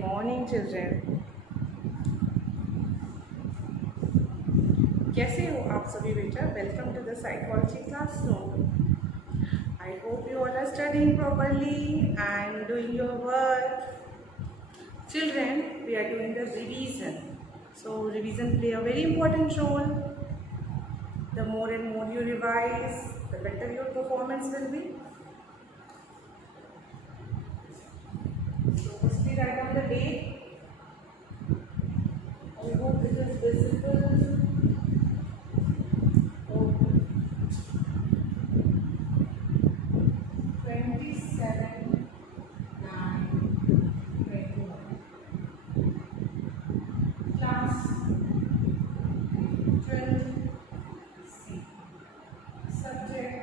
Morning children. कैसे हो आप सभी बेटा? Welcome to the psychology classroom. I hope you all are studying properly and doing your work. Children, we are doing the revision. So revision play a very important role. The more and more you revise, the better your performance will be. So firstly write down the date. I hope it is visible. Oh, 27/9/21. Class 12C. Subject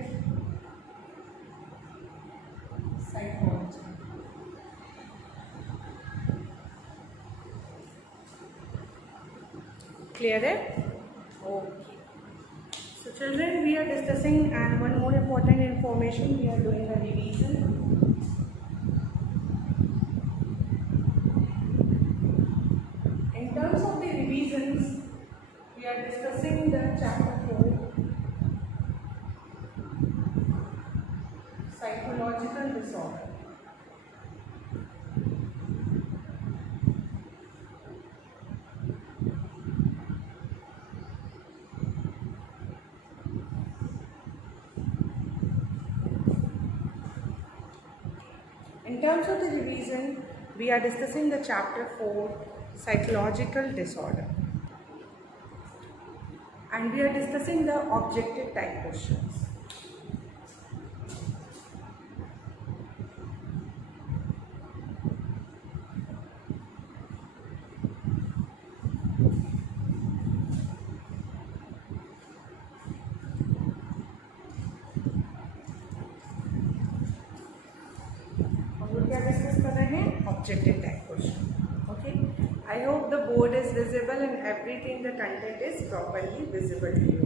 psychology. Clear it? Okay. So children, we are discussing and one more important information. We are doing a revision. In terms of the revisions, we are discussing the chapter 4, psychological disorder. In terms of the revision, we are discussing the chapter 4, psychological disorder. And we are discussing the objective type questions. हम लोग क्या discuss कर रहे हैं? Objective type question. Okay, I hope the board is visible and everything the content is properly visible to you.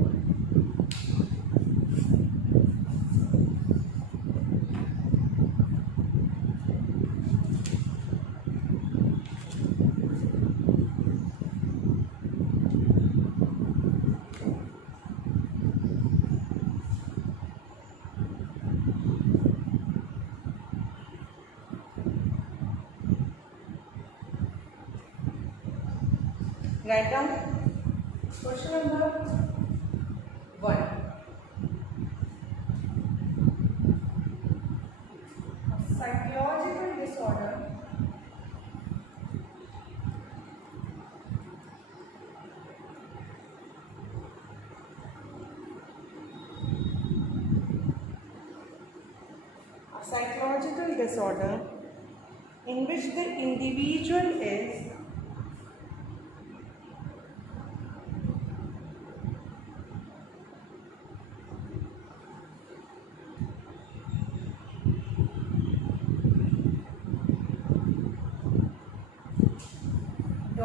Write down question number 1. A psychological disorder in which the individual is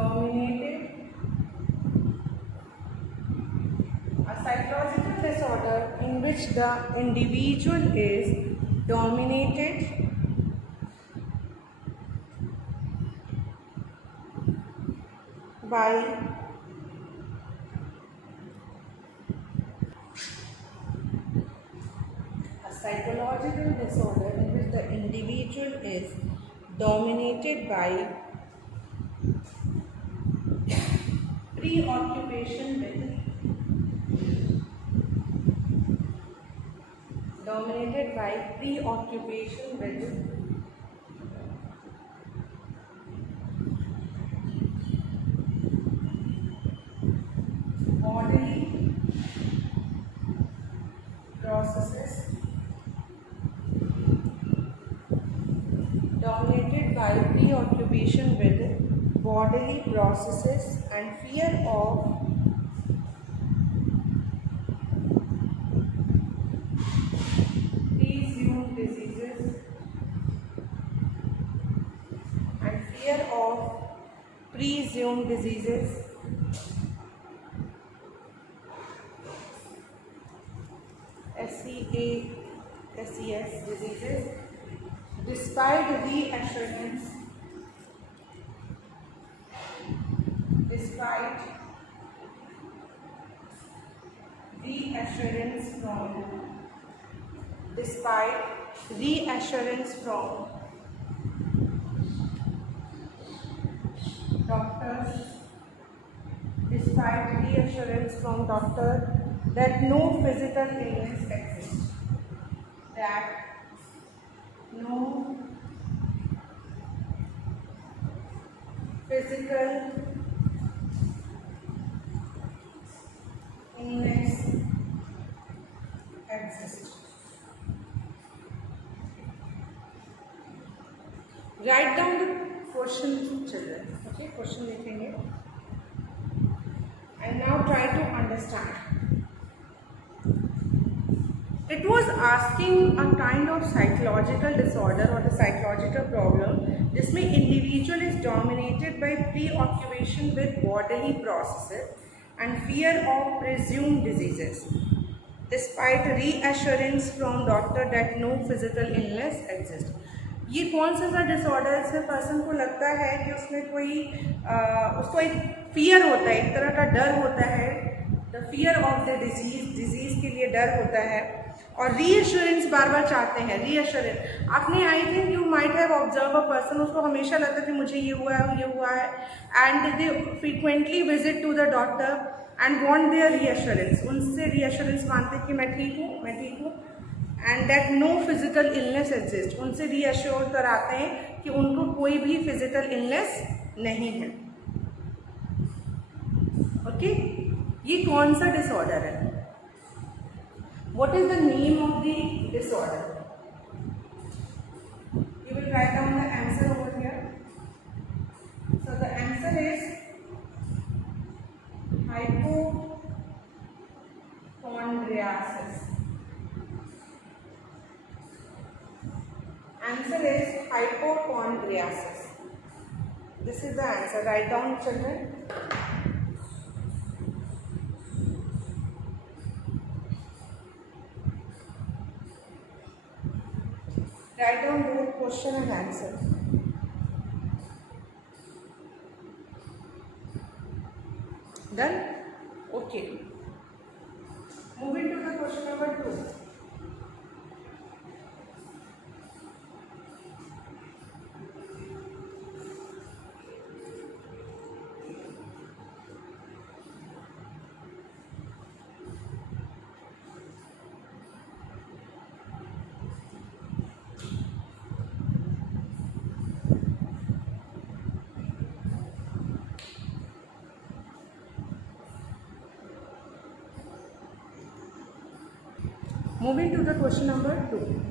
dominated. A psychological disorder in which the individual is dominated by a psychological disorder in which the individual is dominated by preoccupation with bodily processes, and fear of presumed diseases SES diseases, despite reassurance despite reassurance from doctors, that no physical illness exists, Write down the question, children. Okay, question लिखेंगे. And now try to understand. It was asking a kind of psychological disorder or the psychological problem जिसमें individual is dominated by preoccupation with bodily processes and fear of presumed diseases, despite reassurance from doctor that no physical illness exists. ये कौन सा disorder है जिसमें person को लगता है कि उसमें कोई उसको एक फियर होता है, एक तरह का डर होता है, the fear of the disease के लिए डर होता है, और रीअश्योरेंस बार बार चाहते हैं. रीअश्योरेंस आपने I think you might have observe a person, उसको हमेशा लगता है कि मुझे ये हुआ है, and they frequently visit to the doctor and want their reassurance. उनसे रीअश्योरेंस मांगते कि मैं ठीक हूँ, and that no physical illness exist. उनसे रीअश्योर कराते हैं कि उनको कोई भी फिजिकल इलनेस नहीं है. ओके, ये कौन सा डिसऑर्डर है? What is the name of the disorder? You will write down the answer over here. So the answer is hypochondriasis. Answer is hypochondriasis. This is the answer. Write down, children. Write down both question and answer. Done? Okay. Moving to the question number 2. Moving to the question number 2.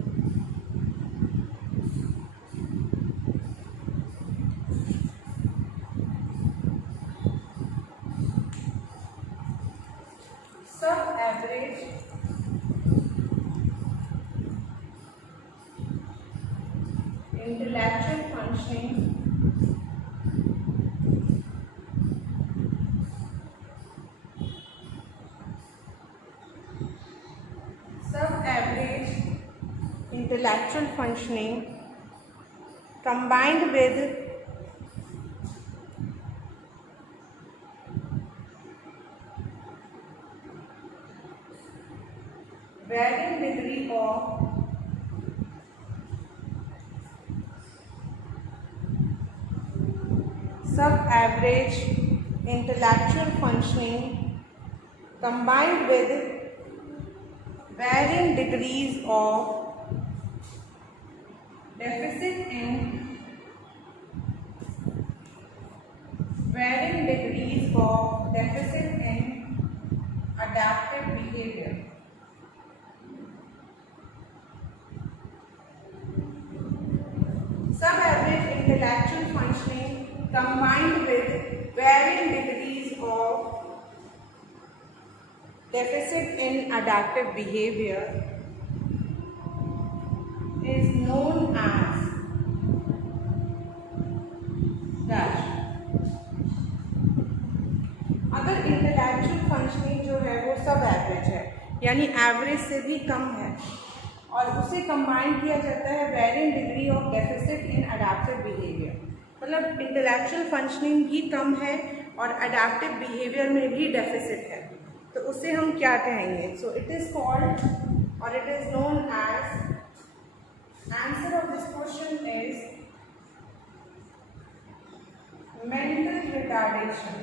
Sub-average intellectual functioning combined with varying degree of sub-average intellectual functioning combined with varying degrees of deficit in adaptive behavior. Sub-average intellectual functioning combined with varying degrees of deficit in adaptive behavior is known as dash. अगर intellectual functioning जो है वो सब average है, यानी average से भी कम है, और उसे कंबाइन किया जाता है varying degree of deficit in adaptive behaviour. मतलब इंटेलेक्चुअल फंक्शनिंग ही कम है और अडेप्टिव बिहेवियर में भी डेफिसिट है, तो उसे हम क्या कहेंगे? सो इट इज कॉल्ड और it is known as, answer of this question is mental retardation.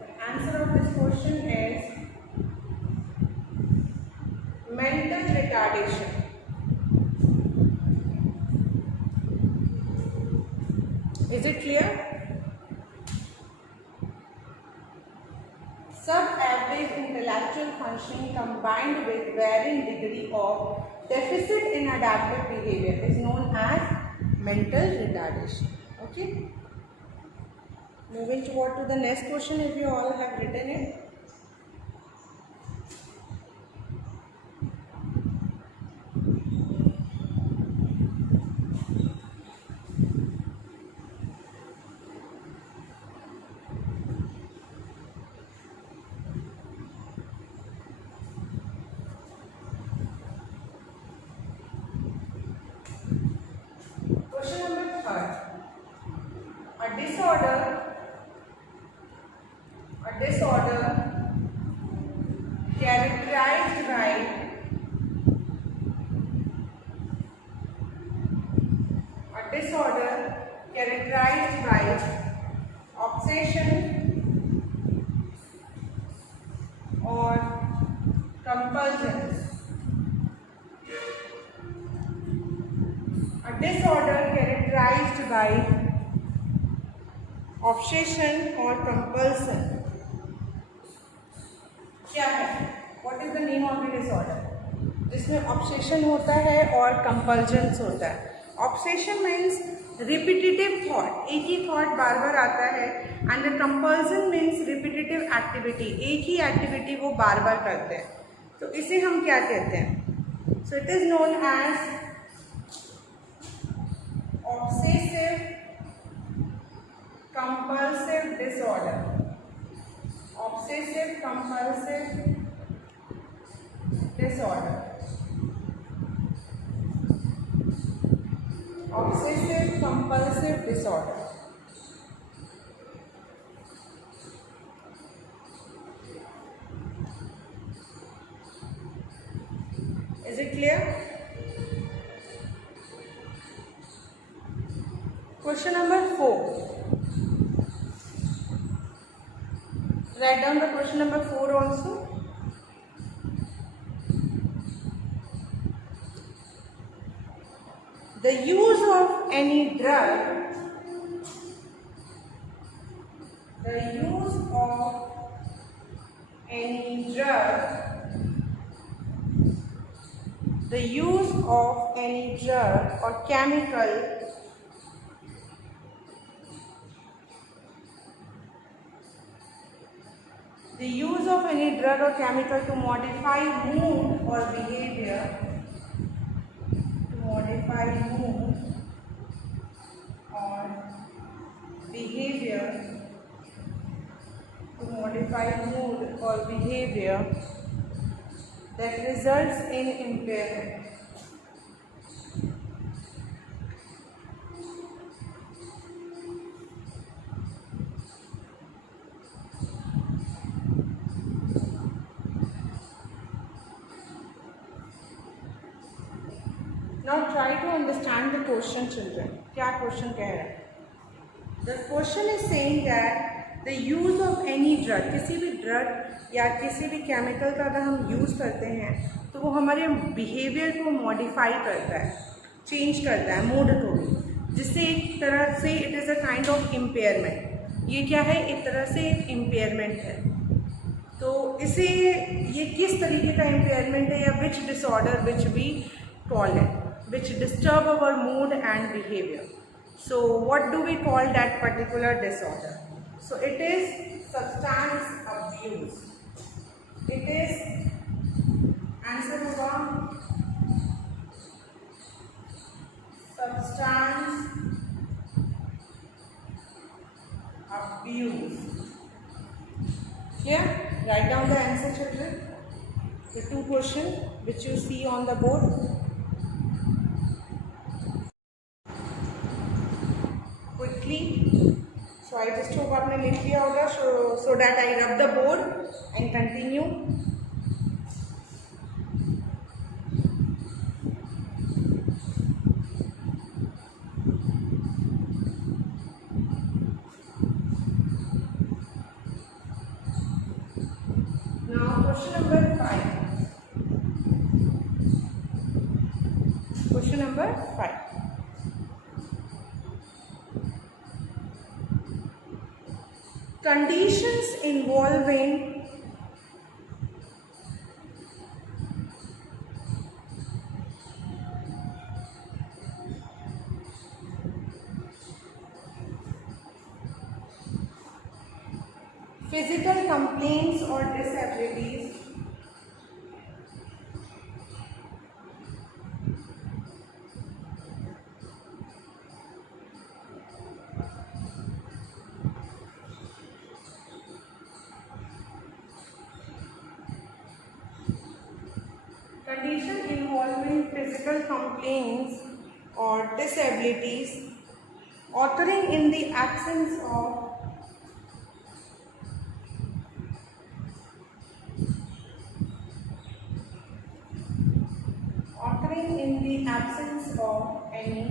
The answer of this question is mental retardation. Is it clear? Sub-average intellectual functioning combined with varying degree of deficit in adaptive behavior is known as mental retardation. Okay, moving toward to the next question, if you all have written it. Question number 3. A disorder characterized by obsession or compulsions. A disorder characterized by obsession or compulsion क्या है? What is the name of the disorder? जिसमें obsession होता है और कंपल्जन्स होता है. Obsession means repetitive thought, एक ही thought बार बार आता है, and the compulsion means repetitive activity, एक ही एक्टिविटी वो बार बार करते हैं. तो इसे हम क्या कहते हैं? So it is known as obsessive compulsive disorder. Obsessive compulsive disorder. Obsessive compulsive disorder. Is it clear? Question number 4. Write down the question number 4 also. The use of any drug, the use of any drug or chemical to modify mood or behavior, that results in impairment. Now try to understand the question, children. क्या question कह रहा है? The question is saying that the use of any drug, किसी भी drug या किसी भी chemical का अगर हम use करते हैं तो वो हमारे behavior को modify करता है, change करता है mood को भी, जिससे एक तरह से it is a kind of impairment. ये क्या है? एक तरह से एक impairment है. तो इसे ये किस तरीके का impairment है या which disorder which we call it, which disturb our mood and behavior. So what do we call that particular disorder? So it is substance abuse. It is, answer होगा substance abuse. Here, write down the answer, children. The two questions which you see on the board. Quick smoothly. So I just hope आपने लिख लिया होगा, so that I rub the board and continue. Now question number 5. Question number 5. Conditions involving physical complaints or disabilities condition involving physical complaints or disabilities occurring in the absence of any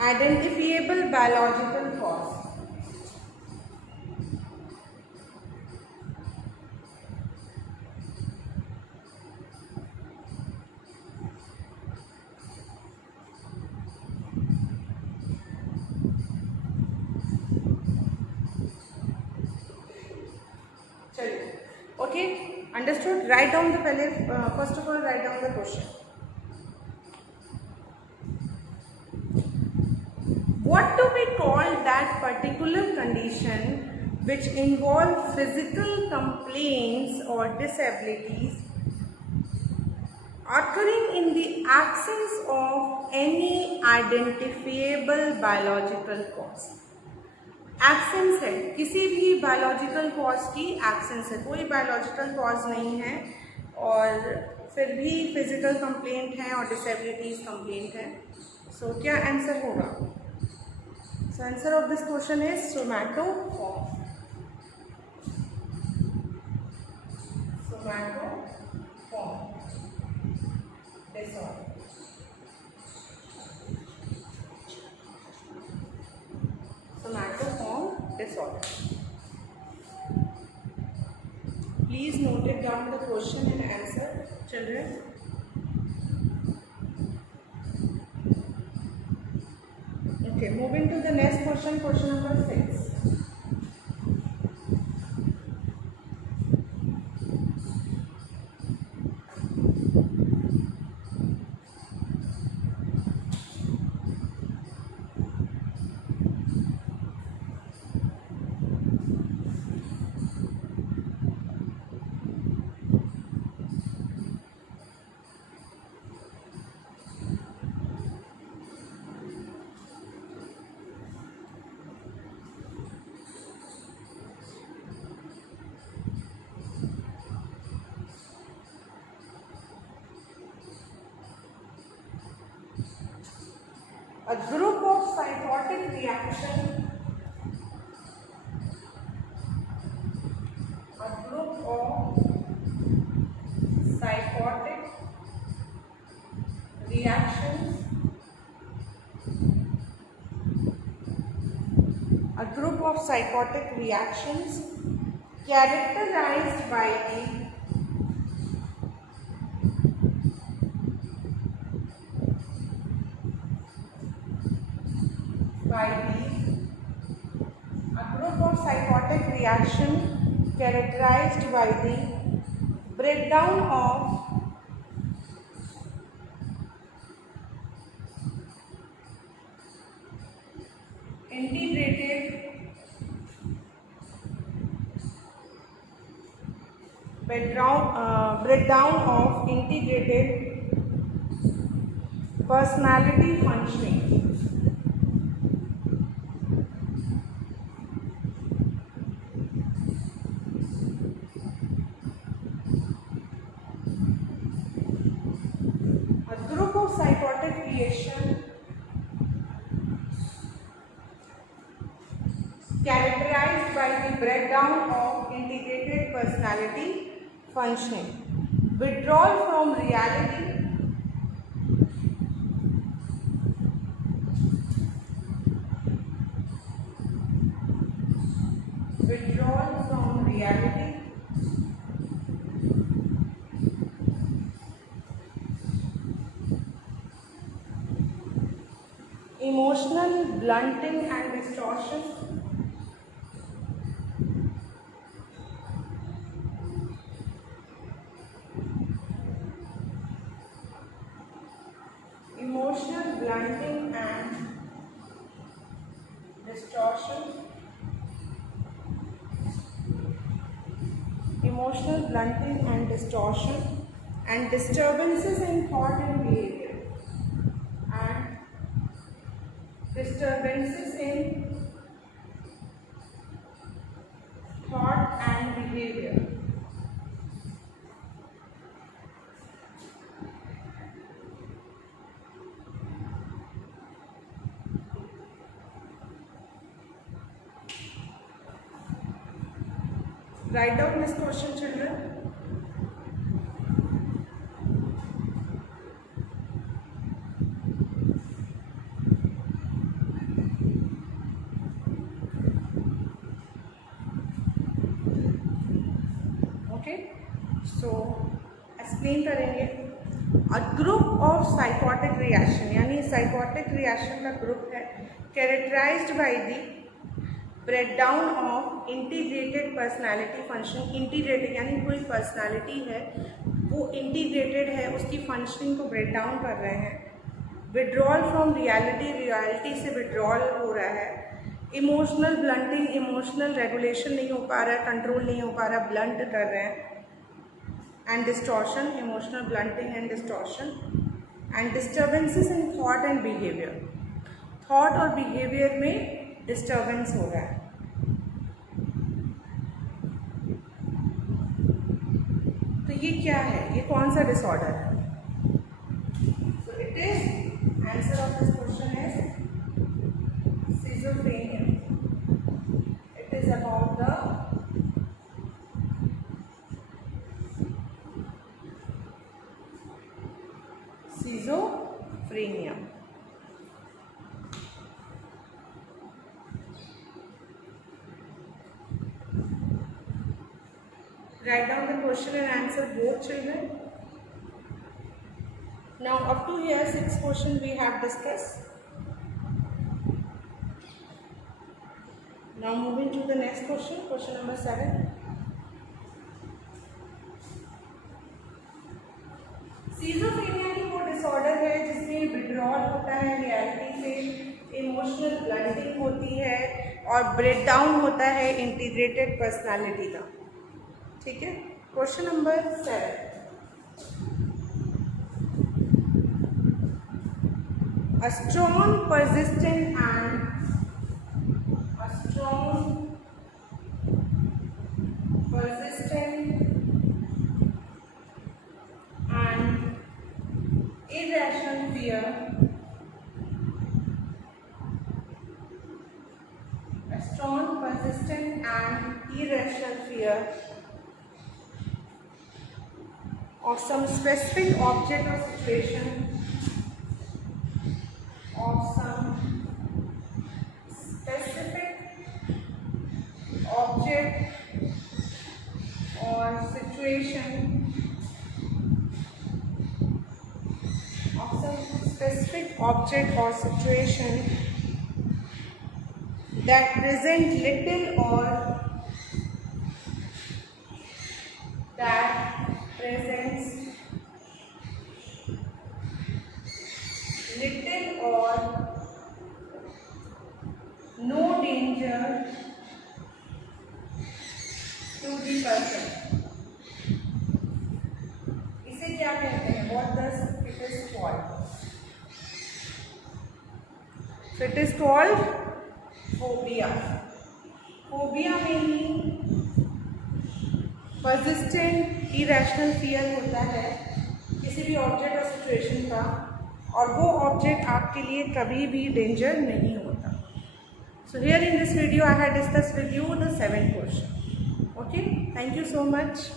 identifiable biological cause. Okay, understood? Write down the first of all write down the question. What do we call that particular condition which involves physical complaints or disabilities occurring in the absence of any identifiable biological cause? Absence है, किसी भी biological cause की absence है, कोई biological cause नहीं है और फिर भी फिजिकल कंप्लेंट है और डिसेबिलिटीज कंप्लेंट है. सो क्या आंसर होगा? So answer of this question is somatoform. Somatoform disorder. Somatoform disorder. Please note it down the question and answer, children. Okay, moving to the next question, question number 6. A group of psychotic reaction. A group of psychotic reactions. A group of psychotic reactions characterized by the psychotic reaction characterized by the breakdown of integrated personality functioning. creation characterized by the breakdown of integrated personality functioning, withdrawal from reality, emotional blunting and distortion, emotional blunting and distortion, emotional blunting and distortion, and disturbances in thought and behavior, and disturbances in thought and behavior. Write down this question, children. Okay, so explain करेंगे. A group of psychotic reaction, यानी psychotic reaction का group है characterized by the breakdown of integrated personality functioning. Integrated यानी कोई personality है वो integrated है, उसकी फंक्शनिंग को ब्रेक डाउन कर रहे हैं. विड्रॉल फ्रॉम रियलिटी, रियलिटी से विड्रॉल हो रहा है. इमोशनल ब्लंटिंग, इमोशनल रेगुलेशन नहीं हो पा रहा है, कंट्रोल नहीं हो पा रहा, ब्लंट कर रहे हैं. And distortion, emotional blunting and distortion, and disturbances in thought and behaviour. Thought और बिहेवियर में डिस्टर्बेंस हो रहा है. तो ये क्या है, ये कौन सा डिसऑर्डर है? सो it is, answer of this question is schizophrenia. It is about the schizophrenia. Write down the question and answer both, children. Now up to here 6 questions we have discussed. Now moving to the next question, question number 7. Schizophrenia की वो disorder है जिसमें withdrawal होता है reality से, emotional blunting होती है और ब्रेकडाउन होता है इंटीग्रेटेड पर्सनालिटी का. ठीक है. Question number 7. A strong, persistent and irrational fear, a strong, persistent and irrational fear of some specific object or situation, of some specific object or situation, of some specific object or situation that present little or that presents little or no danger to the person. इसे क्या कहते हैं? What does it is called? So it is called phobia. Phobia mainly persistent irrational fear होता है किसी भी object और situation का और वो ऑब्जेक्ट आपके लिए कभी भी डेंजर नहीं होता। So here in this video I have discuss with you the 7 question. Okay, thank you so much.